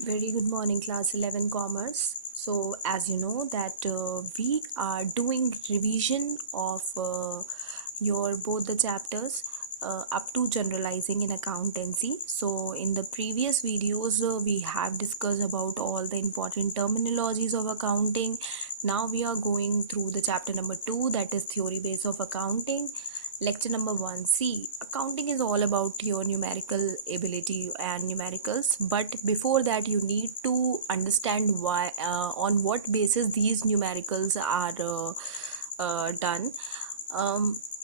Very good morning, class 11 commerce. So, as you know that we are doing revision of your both the chapters up to generalizing in accountancy. So, in the previous videos, we have discussed about all the important terminologies of accounting. Now we are going through the chapter number 2, that is theory base of accounting. Lecture number 1. See, accounting is all about your numerical ability and numericals, but before that, you need to understand why, on what basis these numericals are done.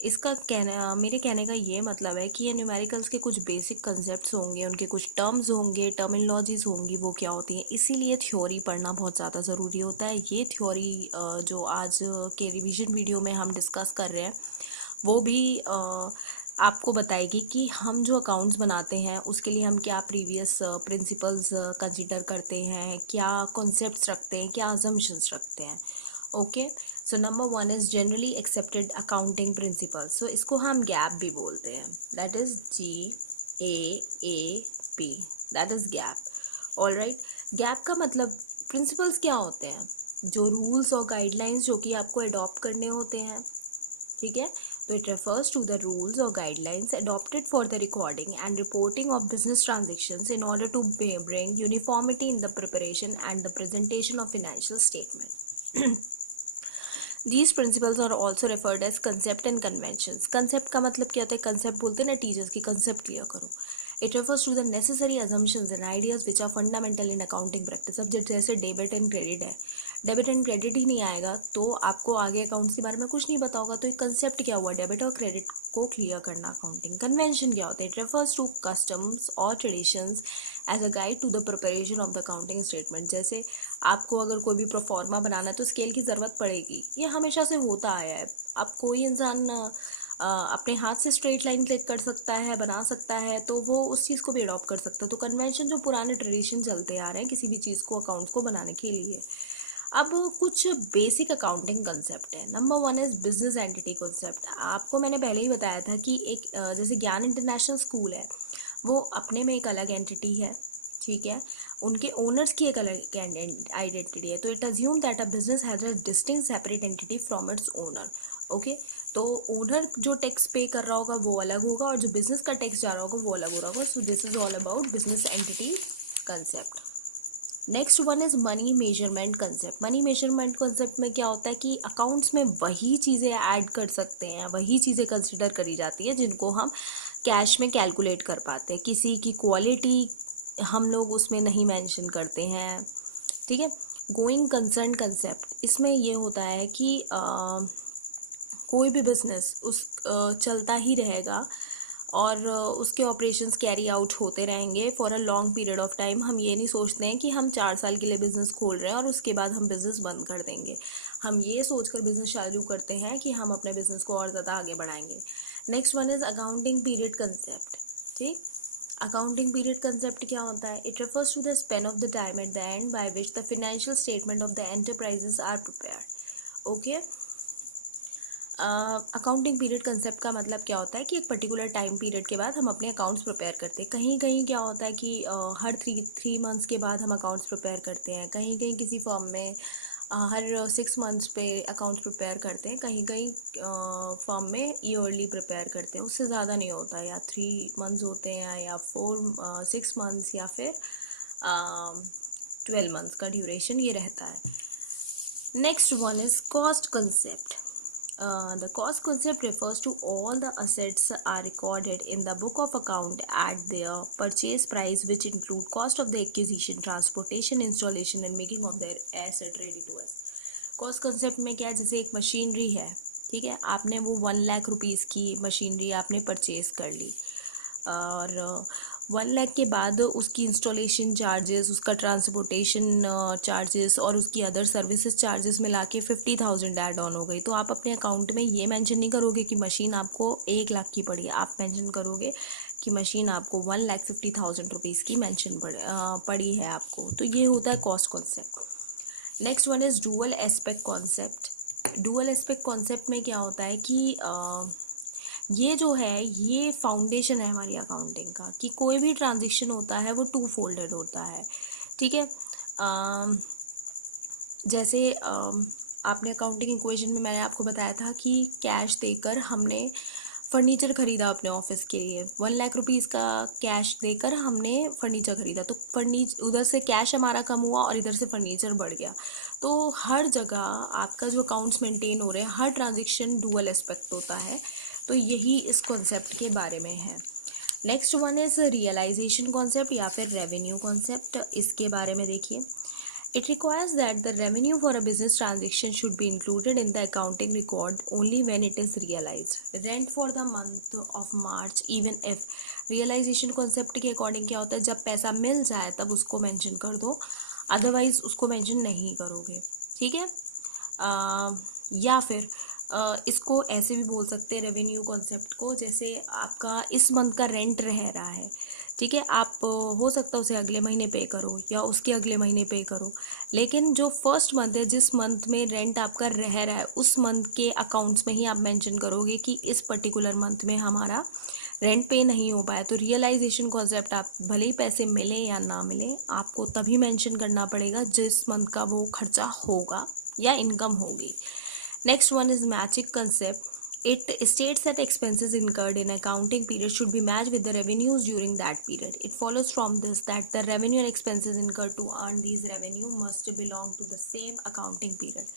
इसका कहना मेरे कहने का ये मतलब है कि ये न्यूमेरिकल्स के कुछ बेसिक कंसेप्ट्स होंगे, उनके कुछ टर्म्स होंगे, टर्मिनोलॉजीज होंगी, वो क्या होती हैं, इसीलिए थ्योरी पढ़ना बहुत ज़्यादा ज़रूरी होता है। ये थ्योरी जो आज के रिवीजन वीडियो में हम डिस्कस कर रहे हैं वो भी आपको बताएगी कि हम जो अकाउंट्स बनाते हैं उसके लिए हम क्या प्रीवियस प्रिंसिपल्स कंसीडर करते हैं, क्या कॉन्सेप्ट्स रखते हैं, क्या अजम्पशंस रखते हैं। Okay, so number 1 is generally accepted accounting principles. So इसको हम गैप भी बोलते हैं, that is GAAP, that is GAAP. All right, GAAP का मतलब प्रिंसिपल्स क्या होते हैं, जो रूल्स और गाइडलाइंस जो कि आपको अडॉप्ट करने होते हैं। ठीक है, तो it refers to the rules or guidelines adopted for the recording and reporting of business transactions in order to bring uniformity in the preparation and the presentation of financial statement. These principles are also referred as concept and conventions. Concept का मतलब क्या होता है, concept बोलते हैं ना teachers की, concept clear करो। It refers to the necessary assumptions and ideas which are fundamental in accounting practice. अब जैसे डेबिट एंड क्रेडिट है, डेबिट एंड क्रेडिट ही नहीं आएगा तो आपको आगे अकाउंट्स के बारे में कुछ नहीं पता होगा। तो एक कंसेप्ट क्या हुआ, डेबिट और क्रेडिट को क्लियर करना। अकाउंटिंग कन्वेंशन क्या होता है, इट रेफर्स टू कस्टम्स और traditions as a guide to the preparation of the accounting statement. जैसे आपको अगर कोई भी प्रोफॉर्मा बनाना है तो स्केल की ज़रूरत पड़ेगी, ये हमेशा से होता आया है। अब कोई इंसान अपने हाथ से स्ट्रेट लाइन क्लिक कर सकता है, बना सकता है, तो वो उस चीज़ को भी अडॉप्ट कर सकता है। तो कन्वेंशन जो पुराने ट्रेडिशन चलते आ रहे हैं किसी भी चीज़ को, अकाउंट्स को बनाने के लिए। अब कुछ बेसिक अकाउंटिंग कंसेप्ट है। Number 1 is business entity concept. आपको मैंने पहले ही बताया था कि एक जैसे ज्ञान इंटरनेशनल स्कूल है, वो अपने में एक अलग एंटिटी है। ठीक है, उनके ओनर्स की एक अलग आइडेंटिटी है। तो it assume that a business has a distinct separate entity from its owner. Okay, तो ओनर जो टैक्स पे कर रहा होगा वो अलग होगा और जो बिजनेस का टैक्स जा रहा होगा वो अलग हो रहा होगा। So this is all about business entity concept. Next one is money measurement concept. Money measurement concept में क्या होता है कि अकाउंट्स में वही चीज़ें ऐड कर सकते हैं, वही चीज़ें कंसिडर करी जाती है जिनको हम कैश में कैलकुलेट कर पाते हैं। किसी की क्वालिटी हम लोग उसमें नहीं मेंशन करते हैं। ठीक है, गोइंग कंसर्न कंसेप्ट, इसमें ये होता है कि कोई भी बिजनेस उस चलता ही रहेगा और उसके ऑपरेशंस कैरी आउट होते रहेंगे for a long period of time. हम ये नहीं सोचते हैं कि हम 4 साल के लिए बिज़नेस खोल रहे हैं और उसके बाद हम बिज़नेस बंद कर देंगे। हम ये सोचकर बिज़नेस चालू करते हैं कि हम अपने बिज़नेस को और ज़्यादा आगे बढ़ाएंगे। Next one is accounting period concept. ठीक, अकाउंटिंग पीरियड कंसेप्ट क्या होता है, it refers to the span of the time at the end by which the financial statement of the enterprises are prepared. Okay, accounting period concept का मतलब क्या होता है कि एक पर्टिकुलर टाइम पीरियड के बाद हम अपने अकाउंट्स प्रिपेयर करते हैं। कहीं कहीं क्या होता है कि हर थ्री मंथ्स के बाद हम अकाउंट्स प्रिपेयर करते हैं। कहीं कहीं किसी फर्म में हर 6 मंथ्स पे अकाउंट्स प्रिपेयर करते हैं। कहीं कहीं फर्म में ईयरली प्रिपेयर करते हैं। उससे ज़्यादा नहीं होता, या 3 मंथ्स होते हैं या 6 मंथ्स या फिर 12 मंथ्स का ड्यूरेशन ये रहता है। Next one is cost concept. The cost concept refers to all the assets are recorded in the book of account at their purchase price, which include cost of the acquisition, transportation, installation and making of their asset ready to us. Cost concept में क्या है, जैसे एक machinery है, ठीक है, आपने वो 1 लाख रुपीज़ की मशीनरी आपने परचेज कर ली और 1 लाख के बाद उसकी इंस्टॉलेशन चार्जेस, उसका ट्रांसपोर्टेशन चार्जेस और उसकी अदर सर्विसेज चार्जेस मिला के 50,000 ऐड ऑन हो गई। तो आप अपने अकाउंट में ये मेंशन नहीं करोगे कि मशीन आपको 1 लाख की पड़ी, आप मेंशन करोगे कि मशीन आपको 1,50,000 रुपीज़ की मेंशन पड़ी है आपको। तो ये होता है cost concept. Next one is dual aspect concept. Dual aspect concept में क्या होता है कि ये जो है ये फाउंडेशन है हमारी अकाउंटिंग का, कि कोई भी ट्रांजेक्शन होता है वो 2 फोल्डेड होता है। ठीक है। जैसे आपने अकाउंटिंग इक्वेशन में मैंने आपको बताया था कि कैश देकर हमने फर्नीचर खरीदा अपने ऑफिस के लिए, 1 लाख रुपीज़ का कैश देकर हमने फर्नीचर खरीदा, तो उधर से कैश हमारा कम हुआ और इधर से फर्नीचर बढ़ गया। तो हर जगह आपका जो अकाउंट्स मेंटेन हो रहे हैं, हर ट्रांजेक्शन डुअल एस्पेक्ट होता है। तो यही इस कॉन्सेप्ट के बारे में है। Next one is realisation concept या फिर रेवेन्यू कॉन्सेप्ट। इसके बारे में देखिए, it requires that the revenue for a business transaction should be included in the accounting record only when it is realized. Rent for the month of March, even if realization concept के according क्या होता है, जब पैसा मिल जाए तब उसको mention कर दो, otherwise उसको mention नहीं करोगे। ठीक है। या फिर इसको ऐसे भी बोल सकते हैं रेवेन्यू कॉन्सेप्ट को, जैसे आपका इस मंथ का रेंट रह रहा है, ठीक है, आप हो सकता है उसे अगले महीने पे करो या उसके अगले महीने पे करो, लेकिन जो फर्स्ट मंथ है, जिस मंथ में रेंट आपका रह रहा है, उस मंथ के अकाउंट्स में ही आप मेंशन करोगे कि इस पर्टिकुलर मंथ में हमारा रेंट पे नहीं हो पाया। तो रियलाइजेशन कॉन्सेप्ट, आप भले ही पैसे मिले या ना मिले, आपको तभी मेंशन करना पड़ेगा जिस मंथ का वो खर्चा होगा या इनकम होगी। Next one is matching concept. It states that expenses incurred in accounting period should be matched with the revenues during that period. It follows from this that the revenue and expenses incurred to earn these revenue must belong to the same accounting period.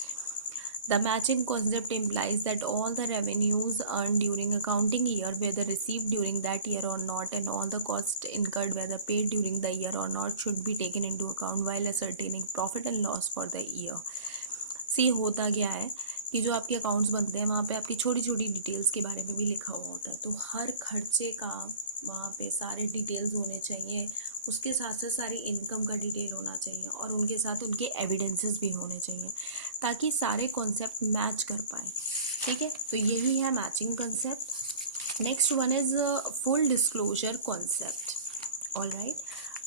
The matching concept implies that all the revenues earned during accounting year, whether received during that year or not, and all the costs incurred, whether paid during the year or not, should be taken into account while ascertaining profit and loss for the year. सी होता क्या है कि जो आपके accounts बनते हैं वहाँ पे आपकी छोटी छोटी डिटेल्स के बारे में भी लिखा हुआ होता है, तो हर खर्चे का वहाँ पे सारे डिटेल्स होने चाहिए, उसके साथ साथ सारी इनकम का डिटेल होना चाहिए और उनके साथ उनके एविडेंसेस भी होने चाहिए ताकि सारे कॉन्सेप्ट मैच कर पाए। ठीक है, तो यही है matching concept. Next one is full disclosure concept. All right,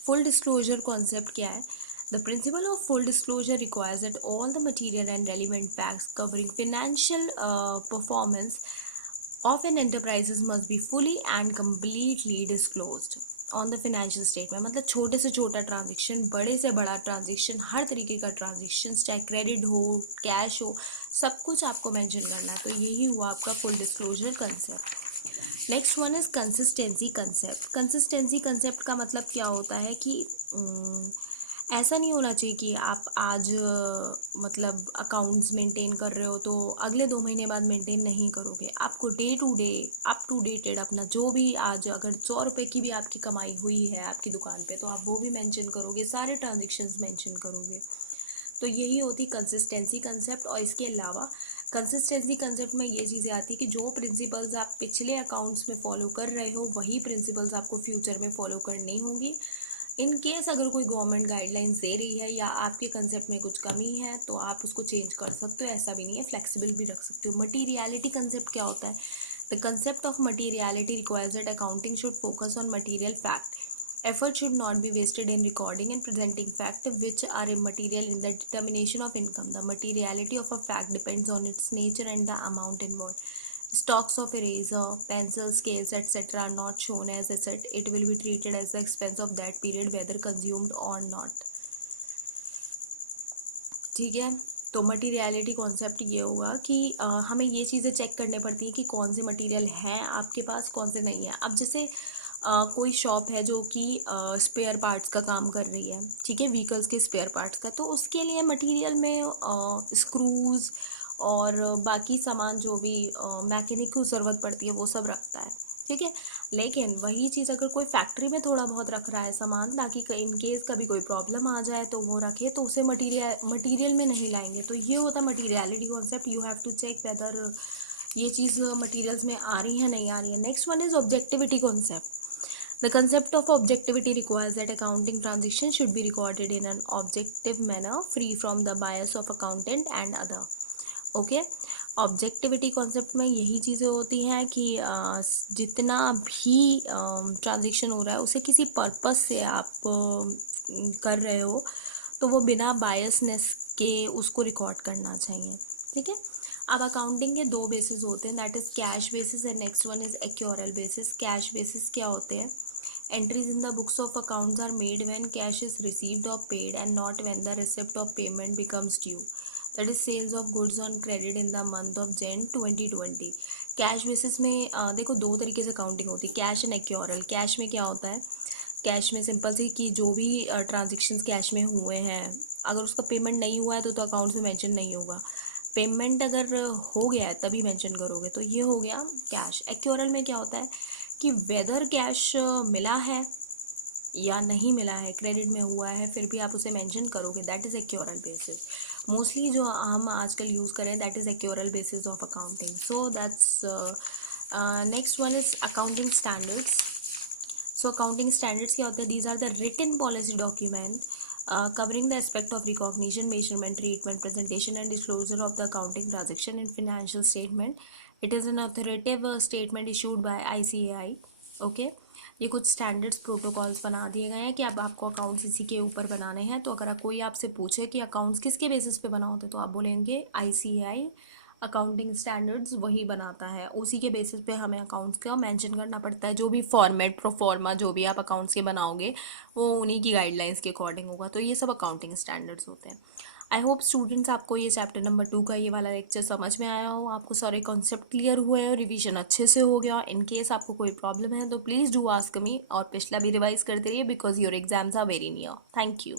full disclosure concept क्या है? The principle of full disclosure requires that all the material and relevant facts covering financial performance of an enterprise must be fully and completely disclosed on the financial statement। मतलब छोटे से छोटा transaction, बड़े से बड़ा transaction, हर तरीके का transaction, चाहे क्रेडिट हो, कैश हो, सब कुछ आपको मेंशन करना है। तो यही हुआ आपका full disclosure concept. Next one is consistency concept. Consistency concept का मतलब क्या होता है कि ऐसा नहीं होना चाहिए कि आप आज मतलब अकाउंट्स मेंटेन कर रहे हो तो अगले 2 महीने बाद मेंटेन नहीं करोगे। आपको day to day up to dated अपना जो भी, आज अगर 100 रुपये की भी आपकी कमाई हुई है आपकी दुकान पे, तो आप वो भी मेंशन करोगे, सारे ट्रांजेक्शन्स मेंशन करोगे। तो यही होती कंसिस्टेंसी कंसेप्ट। और इसके अलावा कंसिस्टेंसी कंसेप्ट में ये चीज़ें आती है कि जो प्रिंसिपल्स आप पिछले अकाउंट्स में फॉलो कर रहे हो वही प्रिंसिपल्स आपको फ्यूचर में फॉलो करनी होगी। इन केस अगर कोई गवर्नमेंट गाइडलाइंस दे रही है या आपके कंसेप्ट में कुछ कमी है तो आप उसको चेंज कर सकते हो, ऐसा भी नहीं है, फ्लेक्सिबल भी रख सकते हो। मटीरियलिटी कंसेप्ट क्या होता है? The concept of materiality requires that accounting should focus on material fact. Effort should not be wasted in recording and presenting facts which are immaterial in the determination of income. The materiality of a fact depends on its nature and the amount involved. Stocks of eraser, pencil, scales, etc. are not shown as asset. It will be treated as the expense of that period whether consumed or not. ठीक है, तो materiality concept ये होगा कि हमें ये चीज़ें check करने पड़ती हैं कि कौन से मटेरियल हैं आपके पास, कौन से नहीं है। अब जैसे कोई शॉप है जो कि स्पेयर पार्ट्स का काम कर रही है, ठीक है, व्हीकल्स के स्पेयर पार्ट्स का, तो उसके लिए मटेरियल में स्क्रूज़ और बाकी सामान जो भी मैकेनिक को ज़रूरत पड़ती है वो सब रखता है, ठीक है। लेकिन वही चीज़ अगर कोई फैक्ट्री में थोड़ा बहुत रख रहा है सामान ताकि इन केस कभी कोई प्रॉब्लम आ जाए तो वो रखे, तो उसे मटीरियल में नहीं लाएंगे। तो ये होता है materiality concept. You have to check whether ये चीज़ मटीरियल्स में आ रही है नहीं आ रही है। Next one is objectivity concept. The concept of objectivity requires that accounting transactions should be recorded in an objective manner, free from the bias of accountant and other. Okay? Objectivity concept में यही चीज़ें होती हैं कि जितना भी transaction हो रहा है उसे किसी पर्पस से आप कर रहे हो तो वो बिना बायसनेस के उसको रिकॉर्ड करना चाहिए, ठीक है। अब अकाउंटिंग के 2 बेसिस होते हैं, that is cash basis and next one is accrual basis. Cash basis क्या होते हैं? Entries in the books of accounts are made when cash is received or paid and not when the receipt of payment becomes due. That is sales of goods on credit in the month of Jan 2020. Cash basis में देखो दो तरीके से counting होती है, cash and एक्योरल। Cash में क्या होता है, कैश में सिंपल सी कि जो भी ट्रांजेक्शन्स कैश में हुए हैं अगर उसका पेमेंट नहीं हुआ है तो अकाउंट्स में मेंशन नहीं होगा। पेमेंट अगर हो गया है तभी मेंशन करोगे, तो ये हो गया कैश। एक्योरल में क्या होता है कि वेदर कैश मिला है या नहीं मिला है, क्रेडिट में हुआ है फिर भी आप उसे मेंशन करोगे, that is accrual basis. Mostly जो हम आजकल यूज़ करें that is accrual basis of accounting. So that's next one is accounting standards. So accounting standards क्या होते हैं, these are the written policy document covering the aspect of recognition, measurement, treatment, presentation and disclosure of the accounting transaction in financial statement. It is an authoritative statement issued by ICAI. Okay ये कुछ standards protocols बना दिए गए हैं कि अब आपको accounts इसी के ऊपर बनाने हैं। तो अगर कोई आपसे पूछे कि अकाउंट्स किसके बेसिस पे बना होते तो आप बोलेंगे ICAI अकाउंटिंग स्टैंडर्ड्स वही बनाता है, उसी के बेसिस पे हमें अकाउंट्स का मेंशन करना पड़ता है। जो भी फॉर्मेट प्रोफॉर्मा जो भी आप अकाउंट्स के बनाओगे वो उन्हीं की गाइडलाइंस के अकॉर्डिंग होगा। तो ये सब अकाउंटिंग स्टैंडर्ड्स होते हैं। आई होप स्टूडेंट्स आपको ये चैप्टर नंबर 2 का ये वाला लेक्चर समझ में आया हो, आपको सारे कॉन्सेप्ट क्लियर हुए और रिवीजन अच्छे से हो गया। इन केस आपको कोई प्रॉब्लम है तो प्लीज़ डू आस्क मी, और पिछला भी रिवाइज करते रहिए because your exams are very near. Thank you.